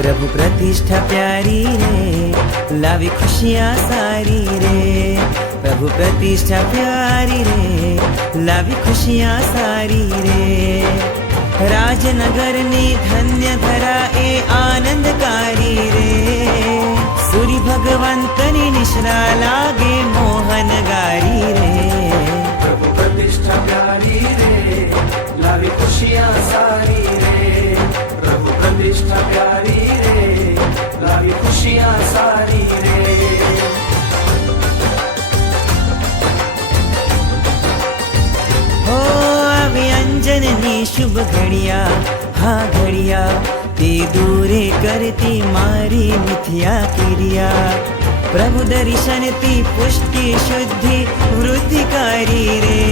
प्रभु प्रतिष्ठा प्यारी रे, लावी खुशियाँ सारी रे। प्रभु प्रतिष्ठा प्यारी रे, लावी खुशियाँ सारी रे। राजनगर ने धन्य धरा ए आनंदकारी रे। सूर्य भगवंतनी निश्रा लागे मोहनगारी रे। प्रभु प्रतिष्ठा प्यारी रे, लावी खुशियाँ सारी रे। प्रभु प्रतिष्ठा प्यारी रे, लावी खुशियाँ सारी रे। हो अभी अंजननी शुभ घड़िया, हाँ घड़िया ते दूरे करती मारी मिथ्या क्रिया। प्रभु दर्शन ती पुष्टि शुद्धि वृद्धिकारी रे।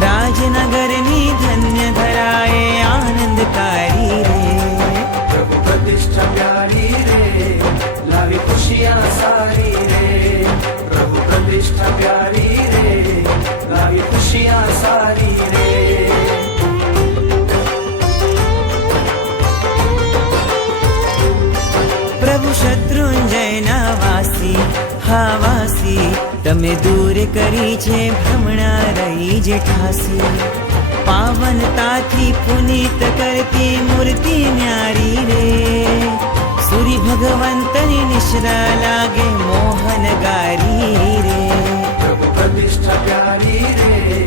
राजनगर नी धन्य धराए आनंदकारी रे। प्रभु प्रतिष्ठा प्यारी रे, लावी खुशियाँ सारी रे। प्रभु प्रतिष्ठा प्यारी रे, लावी खुशियाँ सारी रे। प्रभु शत्रुंजयना वासी, हा वासी तमे दूर करी छे भ्रमणा रही जेठासी। पावनताथी पुनीत करती मूर्ति न्यारी रे। सूर्य भगवंतनी निश्रा लागे मोहनगारी रे। प्रभु प्रतिष्ठा प्यारी रे,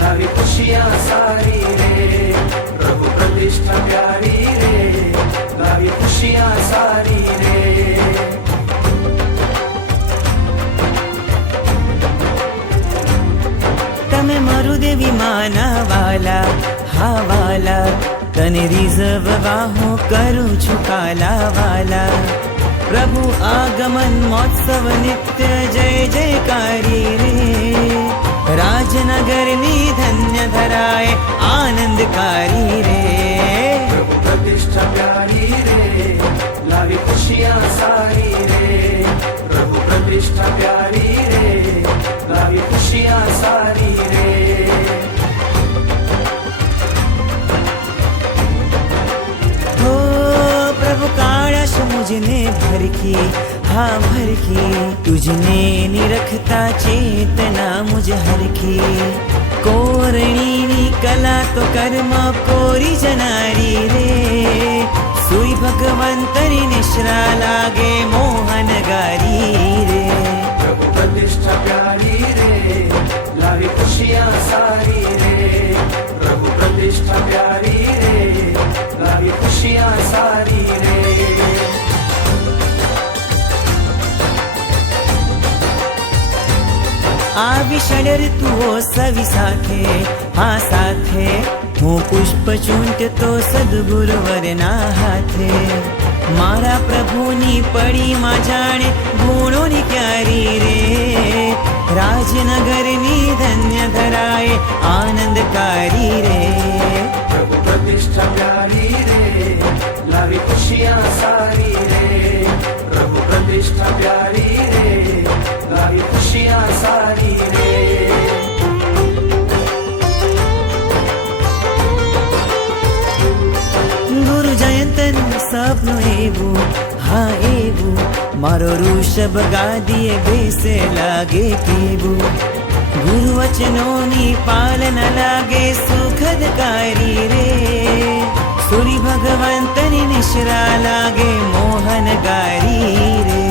लावी खुशियाँ सारी रे। प्रभु प्रतिष्ठा प्यारी रे, लावी खुशियाँ सारी रे। तमे मरुदेवी माना वाला, हा वाला तने रिजर्व वाहो करूं छू काला वाला। प्रभु आगमन महोत्सव नित्य जय जयकारी रे। राजनगर नी धन्य धराए आनंदकारी रे। प्रभु प्रतिष्ठा प्यारी रे, लावी खुशियाँ सारी रे। प्रभु प्रतिष्ठा प्यारी रे, लावी खुशियाँ सारी रे। हो प्रभु काळाश मुझने भरखी, हाँ भरखी तुझने निरखता चेतना मुझ हरखी। कोरणी नी कला तो कर्म कोरी जनारी रे। सूर्य भगवंतनी निश्रा लागे मोहनगारी रे। प्रभु प्रतिष्ठा प्यारी रे, लावी खुशियाँ सारी रे। प्रभु प्रतिष्ठा प्यारी रे, लावी खुशियाँ सारी रे। આવી ષડઋતુઓ સવી સાથે, હા સાથે હું પુષ્પ ચૂંટતો સદગુરુવરના હાથે। મારા પ્રભુની પડીમાં જાણે ગુણોની ક્યારી રે। રાજનગરની ધન્ય ધરાએ આનંદકારી રે। प्रभु प्रतिष्ठा प्यारी रे, लावी खुशियाँ सारी रे। प्रभु प्रतिष्ठा प्यारी रे, लावी खुशियाँ सारी रे। ગુરુ જયંતન સપનું એવું, હા એવું મારો ઋષભ ગાદીએ બેસે લાગે કેવું। ગુરુ વચનોની પાલના લાગે સુખદકારી રે। सूर्य भगवंतनी निश्रा लागे मोहनगारी रे।